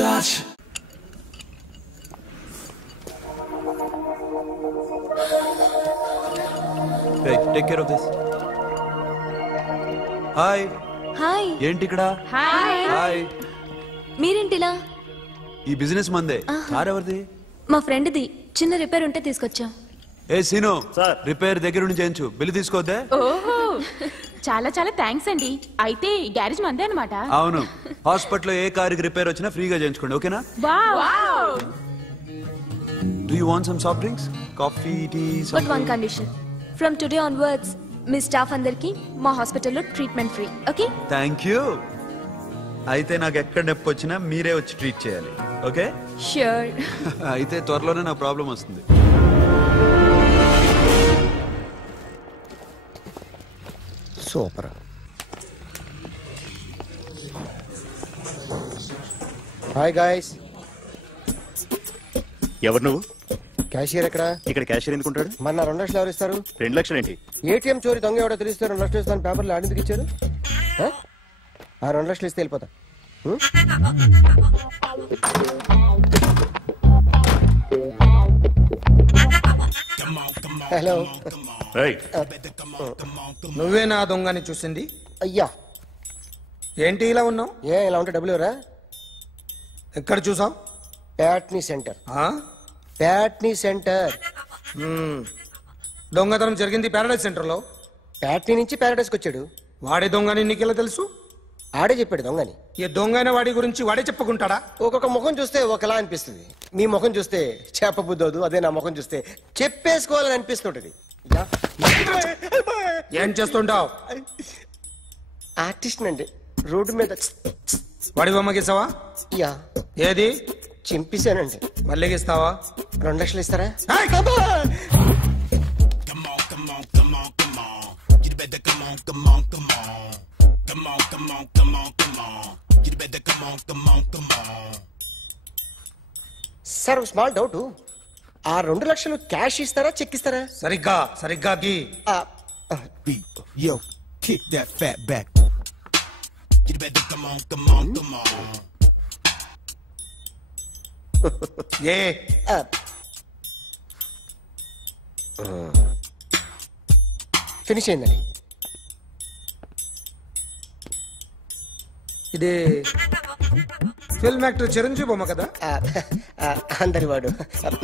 touch. Hey, take care of this. Hi hi. ఏంటి ఇక్కడ? Hi. Hi. మీరేంటిలా? ఈ business మందే. కార్ ఎవరిది? మా ఫ్రెండ్ది. చిన్న రిపేర్ ఉంటే తీసుకొచ్చా. ఏ సీను, రిపేర్ దగ్గర నుంచి చేయించు. బిల్లు తీసుకోవద్దే? ఓహో, చాలా చాలా థ్యాంక్స్ అండి. అయితే ఈ గ్యారేజ్ మందే అన్నమాట. అవును. హాస్పిటల్లో ఏ కారుకి రిపేర్ వచ్చినా ఫ్రీగా చేయించుకోండి, ఓకేనా? Wow. Do you want some soft drinks? Coffee, tea, But something? one condition. From today onwards, me staff అందరికి మా హాస్పిటల్లో treatment free. Okay? Thank you. అయితే నాకు ఎక్కడ నొప్పి వచ్చినా మీరే వచ్చి ట్రీట్ చేయాలి, ఓకే? ష్యూర్. అయితే త్వరలోనే నాకు ప్రాబ్లం వస్తుంది. సూపర్. Hi guys. ఎవరు నువ్వు? క్యాషియర్ ఎక్కడ? ఇక్కడ క్యాషియర్ ఎందుకుంటాడు? మన 2 లక్షలు ఎవరు ఇస్తారు? 2 లక్షలు ఏంటి? ఏటీఎం చోరీ దొంగ ఎవడో తెలిస్తే 2 లక్షలు ఇస్తాను పేపర్లు ఆడిందుకు ఇచ్చారు. ఆ 2 లక్షలు ఇస్తే వెళ్ళిపోతా. హలో. నువ్వే నా దొంగని చూసింది? అయ్యా, ఏంటి ఇలా ఉన్నావు? ఇలా ఉంటే డబ్బులు ఎవరా? ఎక్కడ చూసావు? ప్యాట్నీ సెంటర్. ప్యాట్నీ సెంటర్. దొంగతనం జరిగింది ప్యారడైజ్ సెంటర్ లో. ప్యాట్నీ నుంచి ప్యారడైజ్కి వచ్చాడు. వాడే దొంగని నీకెలా తెలుసు? ఆడే చెప్పాడు దొంగని. ఈ దొంగైన వాడి గురించి వాడే చెప్పుకుంటాడా? ఒక్కొక్క ముఖం చూస్తే ఒకలా అనిపిస్తుంది. మీ ముఖం చూస్తే చేపబుద్దోదు, అదే నా ముఖం చూస్తే చెప్పేసుకోవాలని అనిపిస్తుంటది. ఏం చేస్తుంటావు? ఆర్టిస్ట్ అండి. రోడ్డు మీద వాడి బొమ్మ గీసావా? యా. ఏది? చింపేశానండి. మళ్ళీ గీస్తావా? 2 లక్షలు ఇస్తారా? Sir, small doubt. ఆ 2 లక్షలు క్యాష్ ఇస్తారా, చెక్ ఇస్తారా? సరిగ్గా గీ. Yo, kick that fat back. You better come on. A finish అయిందండి. ఇది ఫిల్మ్ యాక్టర్ చిరంజీవి బొమ్మ కదా? అందరి వాడు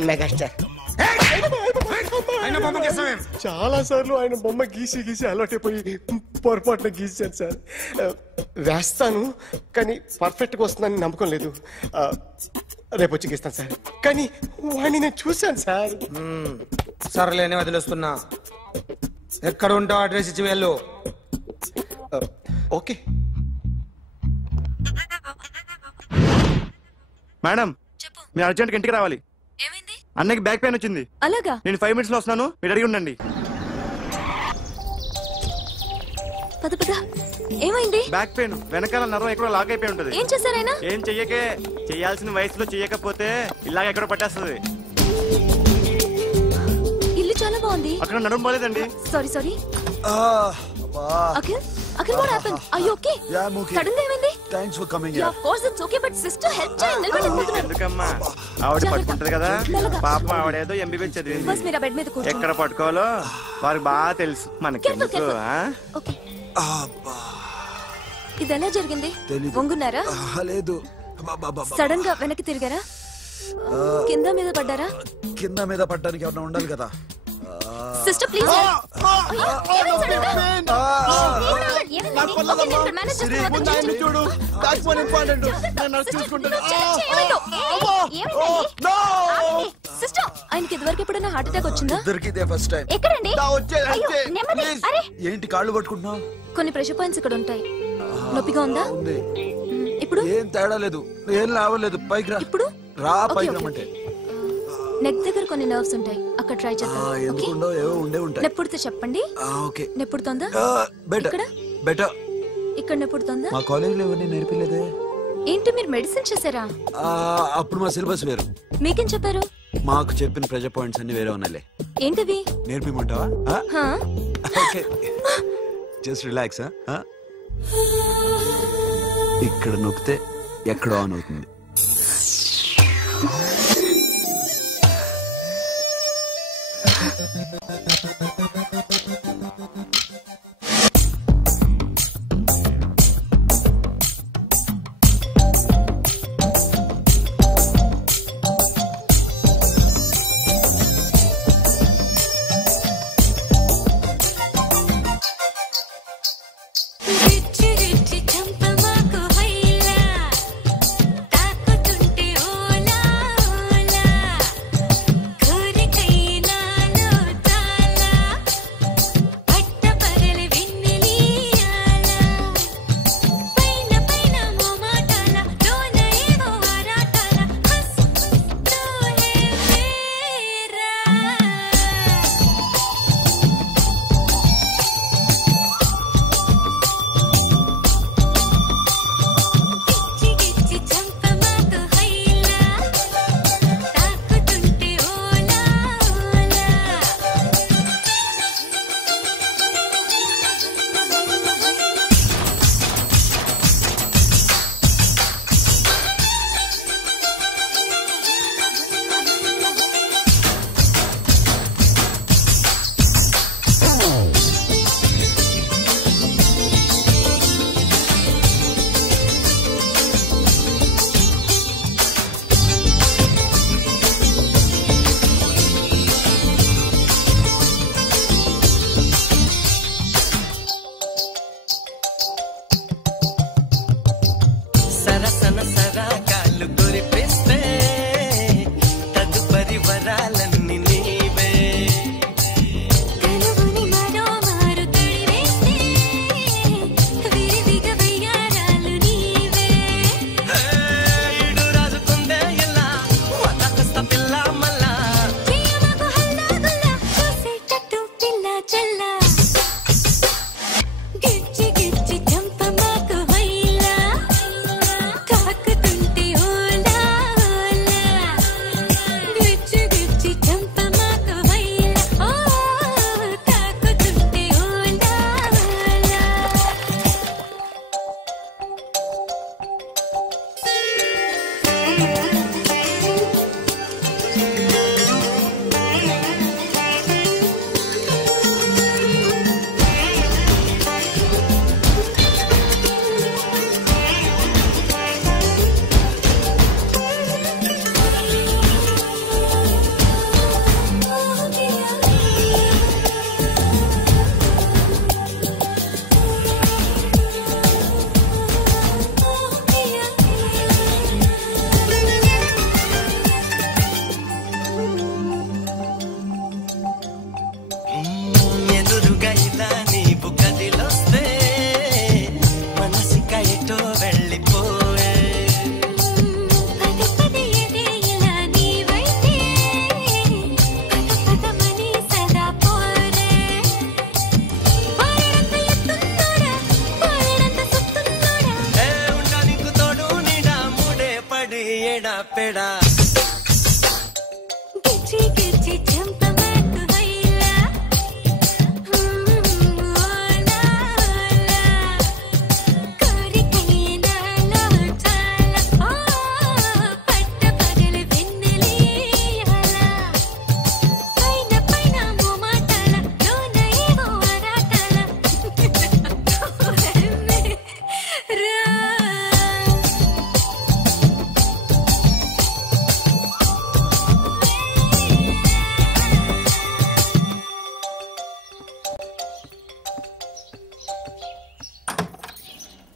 మెగాస్టార్. ఆయన బొమ్మ గీసావేం? చాలా సార్లు ఆయన బొమ్మ గీసి అలవాటైపోయి పొరపాటున గీసాను సార్. వేస్తాను, కానీ పర్ఫెక్ట్గా వస్తుందని నమ్మకం లేదు. రేపు వచ్చి గీస్తాను సార్. కానీ వాడిని నేను చూశాను సార్. సర్లేని వదిలేస్తున్నా. ఎక్కడ ఉంటావు అడ్రస్ ఇచ్చి వెళ్ళు. ఓకే మేడం, మీరు అర్జెంట్ ఇంటికి రావాలి. అన్నకి బ్యాక్ పెయిన్ వచ్చింది. అలాగా? నేను 5 minutes లో వస్తున్నాను, మీరు అడిగి ఉండండి. పద. ఏమైంది? బ్యాక్ పెయిన్, వెనకాల నరం ఎక్కడో లాక్ అయిపోయి ఉంటది. ఏం చేశారైనా? ఏం చెయ్యకే. చెయ్యాల్సిన వయసులో చెయ్యకపోతే ఇలాగ ఎక్కడో పట్టేస్తుంది. ఇల్లు చాలా బాగుంది. అక్కడ నడుము పోలేదండి. Sorry. Akhil, what happened? Are you okay? Yeah, I'm okay. Suddenly ఏమైంది? Thanks for coming Yeah, here. of course it's okay, but sister help చేయండి. నిలబడిపోతున్నాను. ఎందుకమ్మా? ఆవిడ పట్టుకుంటది కదా. పాపం ఆవిడేదో ఎంబీబీ చదివింది. బస్ మీరు బెడ్ మీద కూర్చోండి. ఎక్కడ పట్టుకోవాలో వారికి బాగా తెలుసు. మనకి ఓకే. ఇది ఎలా జరిగింది? వంగున్నారా? లేదు. సడన్ గా వెనక్కి తిరిగారా? కింద మీద పడ్డారా? కింద మీద పడ్డానికి ఎవరైనా ఉండాలి కదా. Sister please. చూడు, బ్యాక్ ఫోన్ ఇంపార్టెంట్. సిస్టర్, ఆయనకి ఇదివరకు ఎప్పుడైనా హార్ట్ అటాక్ వచ్చిందా? ఇద్దరికి ఫస్ట్ టైం. ఎక్కడండి? ఏంటి కాళ్ళు పట్టుకుంటున్నావు? కొన్ని ప్రెషర్ పాయింట్స్ ఇక్కడ ఉంటాయి. నొప్పిగా ఉందా? ఇప్పుడు ఏం తేడా లేదు, ఏం లావలేదు. పైకి రా. ఇప్పుడు రా, పైకి రమ్మంటే. నెక్ దగ్గర కొన్ని నర్వ్స్ ఉంటాయి, అక్కడ ట్రై చేద్దాం. ఎందుకుండో ఏవో ఉండే ఉంటాయి. నెప్పుడుతో చెప్పండి. ఓకే. నెప్పుడుతోందా? బెటర్. ఇక్కడ నెప్పుడుతోందా? మా కాలేజీలో ఎవరిని నేర్పిలేదే. ఏంటి, మీరు మెడిసిన్ చేశారా? అప్పుడు మా సిలబస్ వేరు. మీకేం చెప్పారు? మాకు చెప్పిన ప్రెజర్ పాయింట్స్ అన్ని వేరే ఉన్నాయిలే. ఏంటివి? నేర్పిమంటావా? Okay, just relax. ఇక్కడ నొక్కితే ఎక్కడో ఆన్ అవుతుంది.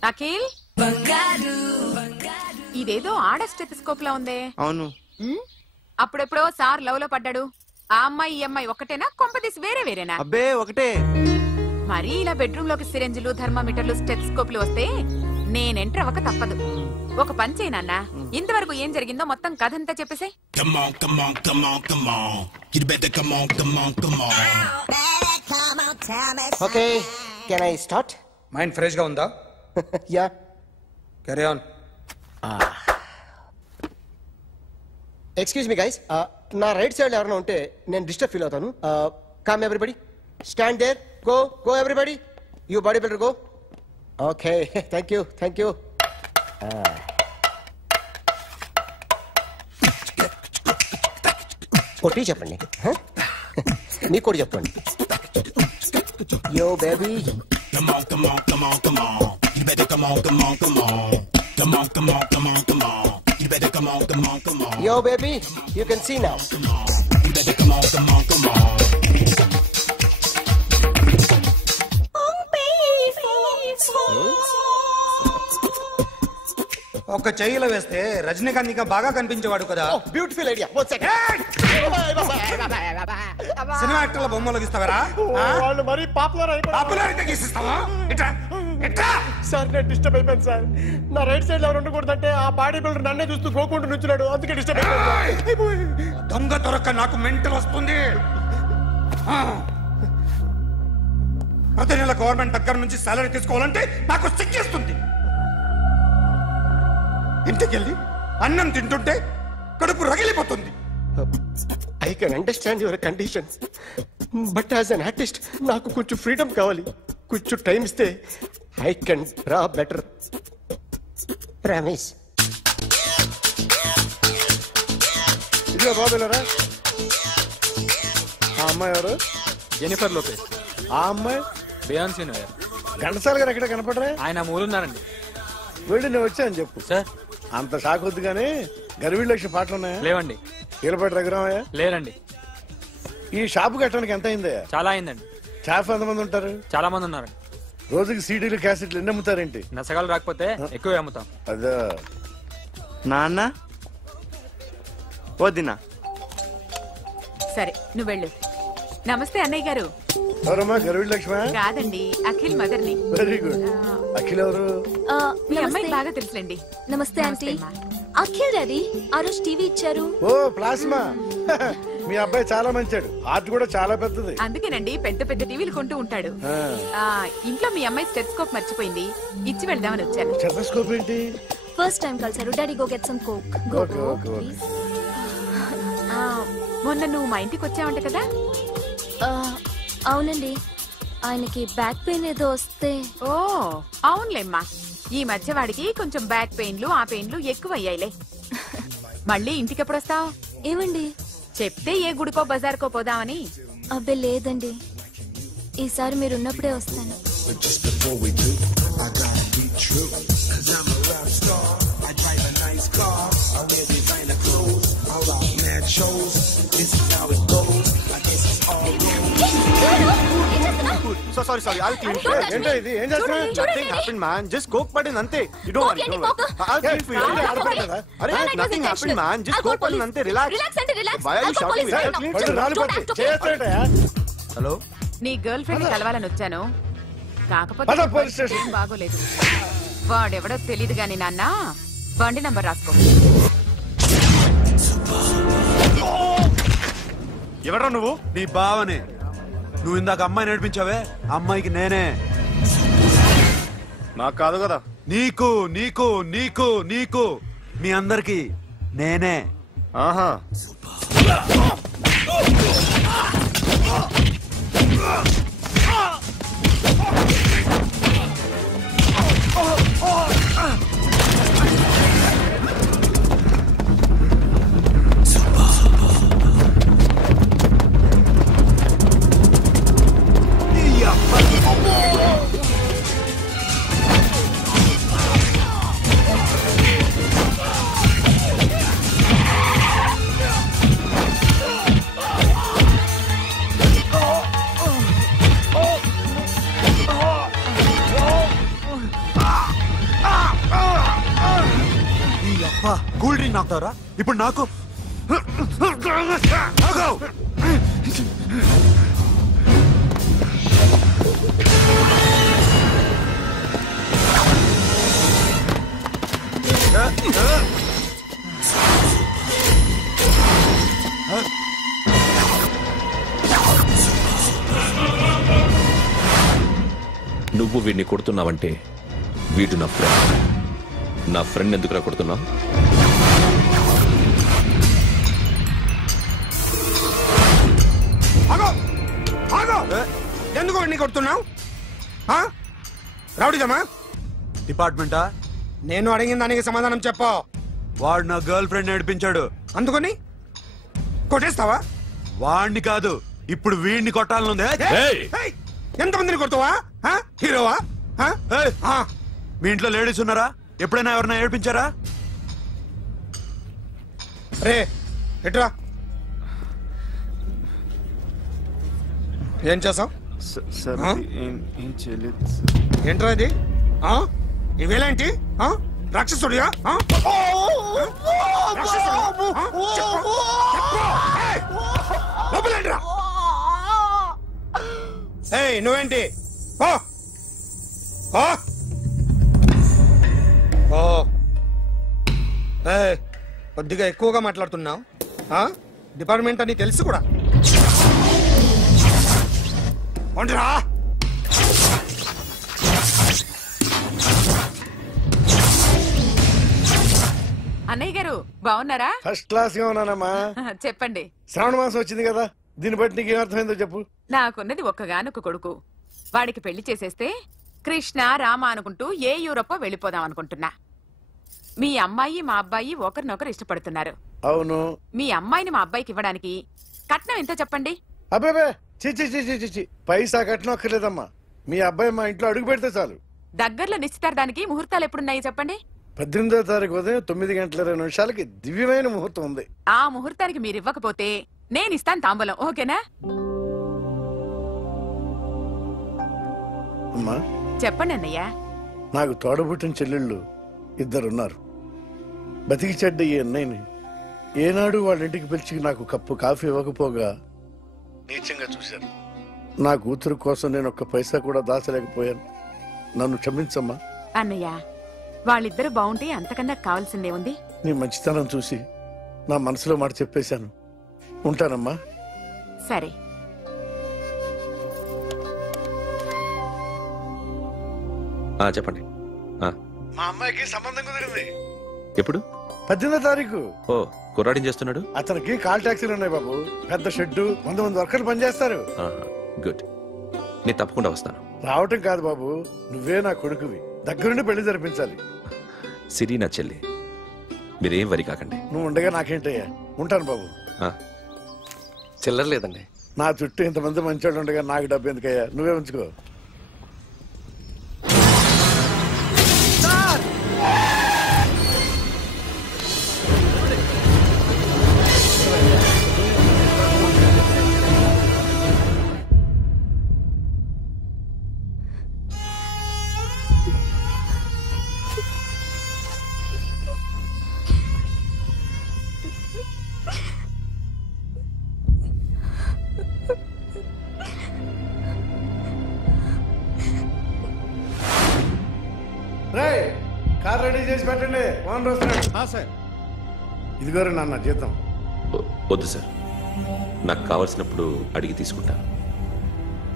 అఖిల్ ఇదేదో ఆడ స్టెథోస్కోప్ లా ఉందే. అవును. అప్పుడెప్పుడో సార్ లవ్ లో పడ్డాడు. ఆ అమ్మాయి ఈ అమ్మాయి ఒకటేనా, కొంపదీసి వేరే వేరేనా? అబ్బే ఒకటే. మరి ఇలా బెడ్రూమ్ లోకి సిరెంజ్లు, థర్మామీటర్లు, స్టెథోస్కోప్లు వస్తే నేను ఎంటర్ అవ్వక తప్పదు. ఒక పని చేయి నాన్న, ఇంతవరకు ఏం జరిగిందో మొత్తం కథ అంతా చెప్పేసే. Okay, can I start? Mind fresh గా ఉందా? Yeah, carry on. Excuse me guys, నా రైట్ సైడ్ ఎవరైనా ఉంటే నేను డిస్టర్బ్ ఫీల్ అవుతాను. Come everybody, stand there, go go everybody, you body builder go. Okay, thank you thank you. కొట్టి చెప్పండి, మీకు కూడా చెప్పండి. Yo baby, yo baby, you can see now. You better come on, come on, come on. Oh baby, ఒక చెయ్యిలో వేస్తే రజనీకాంత్ ఇంకా బాగా కనిపించేవాడు కదా. Beautiful idea. సినిమా యాక్టర్ల బొమ్మలు గీస్తావరా? వాళ్ళు మరీ పాపులారిటీ గీసిస్తావా? సార్ నేను డిస్టర్బ్ అయిపోయాను సార్. నా రైట్ సైడ్ ఎవరు ఉండకూడదంటే ఆ బాడీ బిల్డర్ నన్నే చూస్తూ గోకుంటూ నుంచున్నాడు, అందుకే డిస్టర్బ్ అయిపోయాను. దొంగ దొరక్క నాకు మెంటల్ వస్తుంది. ప్రతి నెల గవర్నమెంట్ దగ్గర నుంచి సాలరీ తీసుకోవాలంటే నాకు సిగ్గేస్తుంది. ఇంటికెళ్ళి అన్నం తింటుంటే కడుపు రగిలిపోతుంది. I can understand your conditions, but as an artist నాకు కొంచెం ఫ్రీడమ్ కావాలి. కొంచెం టైం ఇస్తే I can draw better. Promise. ఇదిగో బాబులరా, ఆ అమ్మాయి ఎవరు? Jennifer Lopez. ఆ అమ్మాయి బియాన్సీ నోయర్. ఘంటసాల గారు ఎక్కడ కనపడరా? ఆయన మూలున్నారండి. వెళ్ళి నేను వచ్చాను చెప్పు. సార్ అంత షాక్ వద్దు కానీ గర్వీళ్ళ లక్ష పాటలు ఉన్నాయా? లేవండి. కీలపాటి రఘురామయ్య లేరండి. ఈ షాపు కట్టడానికి ఎంత అయిందయ్యా? చాలా అయిందండి. స్టాఫ్ ఎంతమంది ఉంటారు? చాలా మంది ఉన్నారండి. రోజుకి సీడీలు క్యాసెట్లు ఎన్ని అమ్ముతారేంటి? నసగాలు రాకపోతే ఎక్కువ అమ్ముతాం. అదా నాన్న వద్దినా. సరే నువ్వు వెళ్ళు. నమస్తే అన్నయ్య గారు. ఎవరమ్మా? గర్వీళ్ళ లక్ష్మ? కాదండి, అఖిల్ మదర్ని. Very good. అఖిల్ ఎవరు? మీ అమ్మాయి బాగా తెలుసులేండి. నమస్తే ఆంటీ. అఖిల్ డాడీ ఆ రోజు టీవీ ఇచ్చారు. ఓ ప్లాస్మా. మీ అబ్బాయి చాలా మంచాడు, ఆర్ట్ కూడా చాలా పెద్దది. అందుకేనండి పెద్ద పెద్ద టీవీలు కొంటూ ఉంటాడు. ఇంట్లో మీ అమ్మాయి స్టెథోస్కోప్ మర్చిపోయింది, ఇచ్చి వెళ్దామని వచ్చాను. స్టెథోస్కోప్ ఏంటి? ఫస్ట్ టైం కలిసారు. Daddy go get some coke. Go go please. మొన్న నువ్వు మా ఇంటికి వచ్చావంట కదా? అవునండి, ఆయనకి బ్యాక్ పెయిన్ ఏదో వస్తే. ఓ అవునులేమ్మా, ఈ మధ్య వాడికి కొంచెం బ్యాక్ పెయిన్లు ఆ పెయిన్లు ఎక్కువ అయ్యాయిలే. మళ్ళీ ఇంటికి ఎప్పుడు వస్తావు? ఏమండి చెప్తే ఏ గుడికో బజార్కో పోదామని. అబ్బే లేదండి, ఈసారి మీరున్నప్పుడే వస్తాను. Sorry, I'll clean it. ఏంటో ఇది? ఏం చేస్తున్నా? Nothing happened, man. Just coke పడింది అంతే. You don't worry. I'll clean for you. అరే nothing happened, man. Just coke పడింది అంతే. Relax. Why are you shouting me? Hello, నీ గర్ల్ ఫ్రెండ్ కలవాలని వచ్చాను, కాకపోతే ఏం బాగోలేదు. వాడెవడో తెలీదు గాని నాన్న, బండి నంబర్ రాసుకో. ఎవడ్రా నువ్వు? నీ బావనే. నువ్వు ఇందాక అమ్మాయి నడిపించావే, అమ్మాయికి నేనే. నాకు కాదు కదా. నీకు నీకు నీకు నీకు మీ అందరికి నేనే. ఆహా. కూల్ డ్రింక్ నాకుతారా ఇప్పుడు? నాకు నువ్వు వీడిని కొడుతున్నావంటే వీడు నా ఫ్రెండ్. నా ఫ్రెండ్ ఎందుకురా కొడుతున్నావు? ఎందుకు వాడిని కొడుతున్నావు? రౌడీజమా? డిపార్ట్మెంటా? నేను అడిగిన దానికి సమాధానం చెప్పు. వాడు నా గర్ల్ ఫ్రెండ్ నడిపించాడు, అందుకని కొట్టేస్తావా? వాడిని కాదు, ఇప్పుడు వీడిని కొట్టాలనుంది. ఎంతమందిని కొడతావా? హీరోవా? మీ ఇంట్లో లేడీస్ ఉన్నారా? ఎప్పుడైనా ఎవరైనా ఏడిపించారా? రే ఎట్రా, ఏం చేసావు? ఏం చేయలేదు. ఏంట్రా ఇది? ఇవేలేంటి రాక్షసుడియా? నువ్వేంటి కొద్దిగా ఎక్కువగా మాట్లాడుతున్నావు. డిపార్ట్మెంట్ అని తెలుసు కూడా. అన్నయ్య గారు బాగున్నారా? ఫస్ట్ క్లాస్ గా ఉన్నానమ్మా. చెప్పండి. శ్రావణ మాసం వచ్చింది కదా, దీన్ని బట్టి నీకు ఏమర్థమైందో చెప్పు. నాకున్నది ఒక్కగానొక్క కొడుకు. వాడికి పెళ్లి చేసేస్తే కృష్ణ రామ అనుకుంటూ ఏ యూరోపో వెళ్ళిపోదాం అనుకుంటున్నా. మీ అమ్మాయి మా అబ్బాయి ఒకరినొకరు ఇష్టపడుతున్నారు. అవును. మీ అమ్మాయిని మా అబ్బాయికి ఇవ్వడానికి కట్నం ఎంతో చెప్పండి. అబ్బే చిచి పైసా కట్నం అక్కర్లేదమ్మా. మీ అబ్బాయి మా ఇంట్లో అడుగు పెడితే చాలు. దగ్గరలో నిశ్చితార్థానికి ముహూర్తాలు ఎప్పుడున్నాయి చెప్పండి. 18వ తారీఖు ఉదయం 9:20 దివ్యమైన ముహూర్తం ఉంది. ఆ ముహూర్తానికి మీరు ఇవ్వకపోతే నేను ఇస్తాను తాంబూలం. ఓకేనా? అమ్మా చెప్పండి అన్నయ్య. నాకు తోడబుట్టిన చెల్లెళ్ళు 2 ఉన్నారు. బతికి చెడ్డ ఈ అన్నయ్యని ఏనాడు వాళ్ళ ఇంటికి పిలిచి నాకు కప్పు కాఫీ ఇవ్వకపోగా నీచంగా చూశాను. నా కూతురు కోసం నేను ఒక్క పైసా కూడా దాచలేకపోయాను. నన్ను క్షమించమ్మా. అన్నయ్య, వాళ్ళిద్దరు బాగుంటే అంతకన్నా కావాల్సిందే ఉంది. నీ మంచితనం చూసి నా మనసులో మాట చెప్పేశాను. ఉంటానమ్మా. సరే. చెప్పండి. మా అమ్మాయికి సంబంధం కుదిరింది. ఎప్పుడు? 18వ తారీఖు. ఓ, కుర్రాడేం చేస్తున్నాడు? అతనికి కాల్ టాక్సీలు ఉన్నాయి బాబు. పెద్ద షెడ్డు, 100 వర్కర్లు పనిచేస్తారు. గుడ్. నేను తప్పకుండా వస్తాను. రావటం కాదు బాబు, నువ్వే నా కొడుకువి. దగ్గరుండి పెళ్లి జరిపించాలి. సిరి నా చెల్లి, మీరేం వరి కాకండి. నువ్వు ఉండగా నాకేంటయ్యా. ఉంటాను బాబు. చిల్లర లేదండి. నా చుట్టూ ఇంతమంది మంచోళ్ళు ఉండగా నాకు డబ్బు ఎందుకయ్యా? నువ్వే ఉంచుకో. కార్ రెడీ చేసి పెట్టండి. ఓనర్ వస్తున్నాడు. సార్, ఇదిగోరు నాన్న జీతం. వద్దు సార్, నాకు కావాల్సినప్పుడు అడిగి తీసుకుంటాను.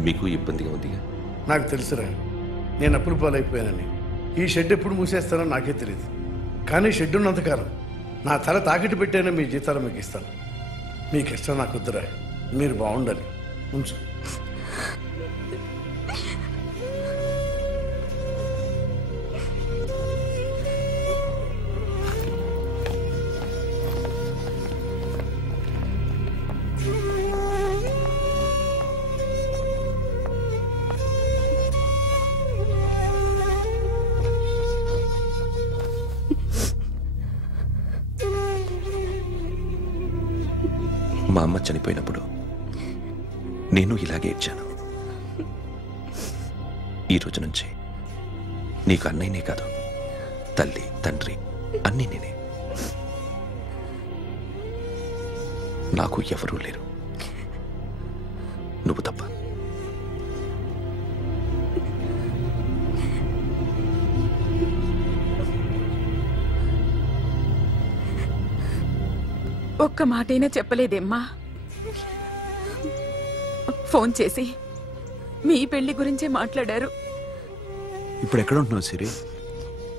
మీకు ఇబ్బందిగా ఉందిగా? నాకు తెలుసురా, నేను అప్పులు పాలైపోయానని. ఈ షెడ్ ఎప్పుడు మూసేస్తానో నాకే తెలియదు. కానీ షెడ్ ఉన్నంతకాలం నా తల తాకిట్టు పెట్టైనా మీ జీతాలు మీకు ఇస్తాను. మీకు ఇష్టం నాకు వద్దురా. మీరు బాగుండాలి. ఉంచు. మా అమ్మ చనిపోయినప్పుడు నేను ఇలాగే ఇచ్చాను. ఈ రోజు నుంచి నీకు అన్నయ్యనే కాదు, తల్లి తండ్రి అన్నీ నేనే. నాకు ఎవరూ లేరు, నువ్వు తప్ప. ఒక్క మాటైనా చెప్పలేదేమ్మా? ఫోన్ చేసి మీ పెళ్లి గురించే మాట్లాడారు. ఇప్పుడు ఎక్కడ ఉంటున్నావు సిరి?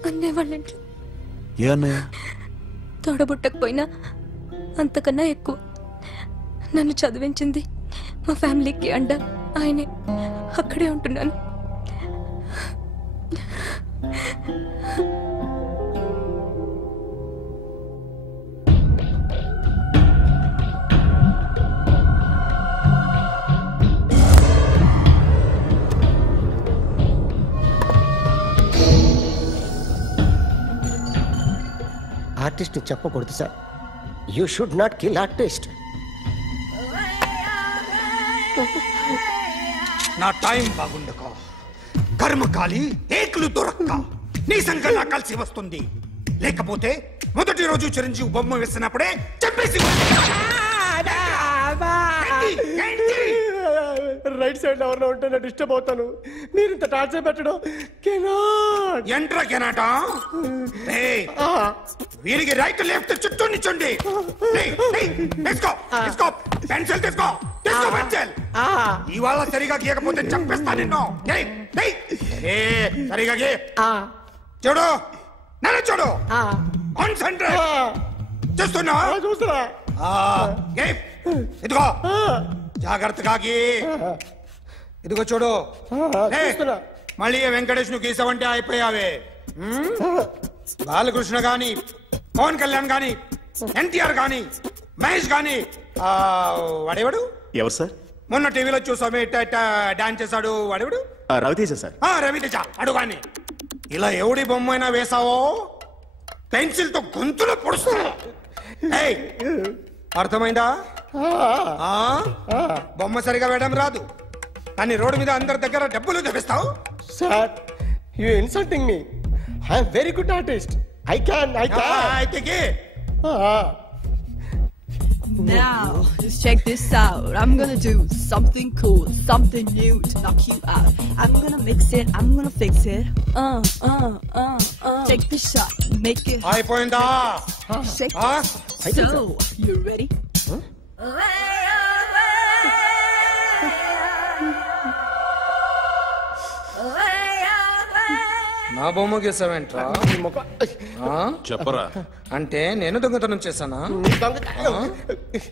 అన్నయ్య వాళ్ళ ఇంట్లో. ఏ అన్నయ్య? తోడబుట్టకపోయినా అంతకన్నా ఎక్కువ నన్ను చదివించింది మా ఫ్యామిలీకి అండ ఆయనే. అక్కడే ఉంటున్నాను. ఆర్టిస్ట్ చెప్పకూడదు sir. You should not kill artist. నా టైం బాగుండకో కర్మకాలి ఏకులు దొరక్క నీ సంకల్లా కలిసి వస్తుంది. లేకపోతే మొదటి రోజు చిరంజీవి బొమ్మ వేసినప్పుడే చెప్పేసి రైట్ సైడ్ ఎవరిలో ఉంటే నేను డిస్టర్బ్ అవుతాను. మీరు ఇంత టార్చర్ పెట్టడం ఎంట్రా కెనాట. వీరికి రైట్ లెఫ్ట్ చుట్టూ నిచ్చండి. పెన్సిల్ తీసుకో పెన్సిల్. ఇవాళ సరిగా గీయకపోతే చంపేస్తా నిన్ను. సరిగా గీ. చూడు నన్ను చూడు. కాన్సంట్రేట్ చూస్తున్నా. ఇదిగో జాగ్రత్తగా గీ. ఇదిగో చూడు. మళ్ళీ వెంకటేష్ ను గీసావంటే అయిపోయావే. బాలకృష్ణ గాని, పవన్ కళ్యాణ్ గాని, ఎన్టీఆర్ గాని, మహేష్ గాని, వాడేవాడు ఎవరు సార్? మొన్న టీవీలో చూసామే డాన్స్ చేశాడు వాడేవాడు? రవితేజ సార్. రవితేజ అడుగాని. ఇలా ఎవడి బొమ్మ అయినా వేసావో పెన్సిల్ తో గొంతులో పొడుస్తా. అర్థమైందా? బొమ్మ సరిగా వేయడం రాదు కానీ రోడ్డు మీద అందరి దగ్గర డబ్బులు తెప్పిస్తావు. Sir you insulting me. I am very good artist. I can. Now, just check this out. I'm gonna do something cool, something new to knock you out. I'm gonna mix it, I'm gonna fix it. Take the shot, make it. అయిపోయిందా? Shake it. So, you ready? నా బొమ్మ గీసావేంట్రా? చెప్పరా. అంటే నేను దొంగతనం చేశానా?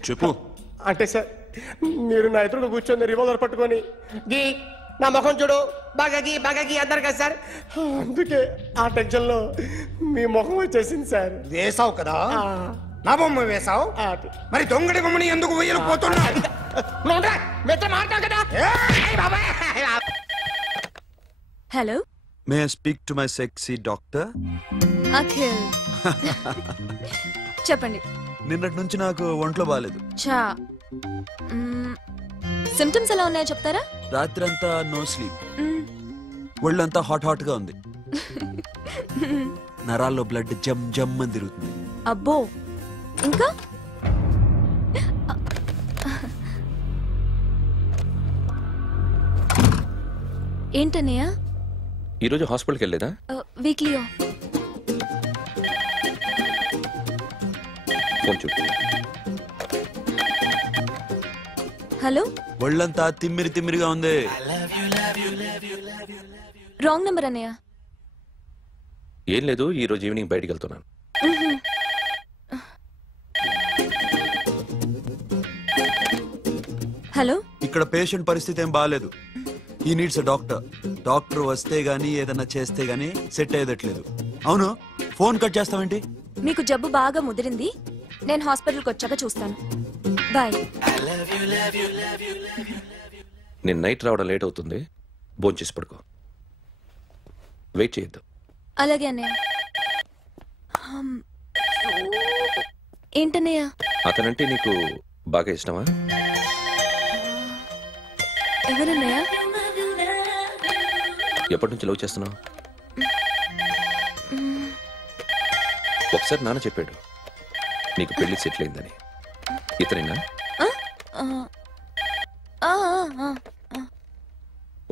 చెప్పు. అంటే సార్ మీరు నా ఎదురుగా కూర్చొని రివాల్వర్ పట్టుకొని గీ నా ముఖం చూడు బాగా గీ అన్నారు కదా సార్. అందుకే ఆ టెన్షన్ లో మీ ముఖం వచ్చేసింది సార్. వేసావు కదా నా బొమ్మ వేసావు. మరి దొంగడి బొమ్మని ఎందుకు వేయలేకపోతున్నా? Hello, may I speak to my sexy doctor? Akhil చెప్పండి. నిన్నటి నుంచి నాకు ఒంట్లో బాగాలేదు. చా సిమ్టమ్స్ ఎలా ఉన్నాయో చెప్తారా? రాత్రి అంతా నో స్లీప్, ఒళ్ళంతా హాట్ గా ఉంది, నరాల్లో బ్లడ్ జమ్ జమ్ అని తిరుగుతుంది. అబ్బో, ఇంకా ఏంటన్నయ్య? ఈరోజు హాస్పిటల్కి వెళ్ళలేదా? Weekly off. ఫోన్ చూడు. హలో, ఒళ్ళంతా తిమ్మిరిగా ఉంది. రాంగ్ నెంబర్ అన్నయ్య. ఏం లేదు, ఈ రోజు ఈవినింగ్ బయటికి వెళ్తున్నాను. హలో, ఇక్కడ పేషెంట్ పరిస్థితి ఏం బాగాలేదు. ఈ నీడ్స్ డాక్టర్. డాక్టర్ వస్తే గానీ ఏదన్నా చేస్తే గానీ సెట్ అయ్యేదట్లేదు. అవును, ఫోన్ కట్ చేస్తావేంటి? మీకు జబ్బు బాగా ముదిరింది, నేను హాస్పిటల్కి వచ్చాక చూస్తాను. బాయ్. నేను నైట్ రావడం లేట్ అవుతుంది, భోంచేసి పడుకో. వెయిట్ చేయొద్దు. అలాగే అన్నయ్య. ఏంటన్నయ్య? అతనంటే నీకు బాగా ఇష్టమా? ఎవరన్నయ్య? ఎప్పటి నుంచి లవ్ చేస్తున్నావు? ఒకసారి నాన్న చెప్పాడు నీకు పెళ్లి సెటిల్ అయిందని. ఇతనేనా?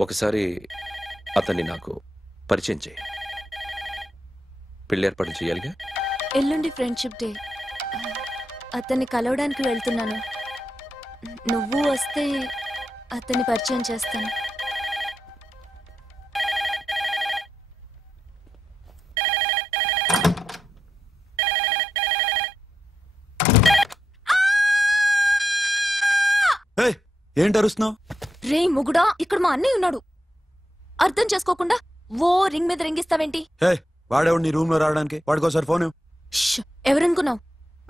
ఒకసారి అతన్ని నాకు పరిచయం చేయి. పెళ్లి ఏర్పాటు చేయాలిగా. ఎల్లుండి ఫ్రెండ్షిప్ డే, అతన్ని కలవడానికి వెళ్తున్నాను. నువ్వు వస్తే అతన్ని పరిచయం చేస్తాను. ఏంటి అరుస్తున్నావు? రే ముగుడా, ఇక్కడ మా అన్నయ్య ఉన్నాడు. అర్థం చేసుకోకుండా ఓ రింగ్ మీద రింగిస్తావేంటి? వాడేవాడు నీ రూమ్ లో రావడానికి? వాడికోసారి ఫోన్. ఎవరనుకున్నావు?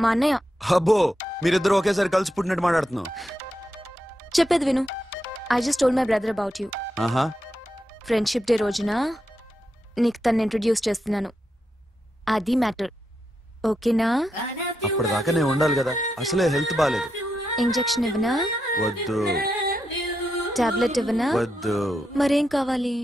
మా అన్నయ్య. అబ్బో, మీరిద్దరు ఒకేసారి కలిసి పుట్టినట్టు మాట్లాడుతున్నావు. చెప్పేది విను. I just told my brother about you. Friendship day రోజున నీకు తను ఇంట్రొడ్యూస్ చేస్తున్నాను. అది మ్యాటర్. ఓకేనా? అప్పటిదాకా నేను ఉండాలి కదా, అసలే హెల్త్ బాగాలేదు. ఇంజెక్షన్ ఇవ్వనా? వద్దు. టాబ్లెట్ ఇవ్వనా? వద్దు. మరేం కావాలి?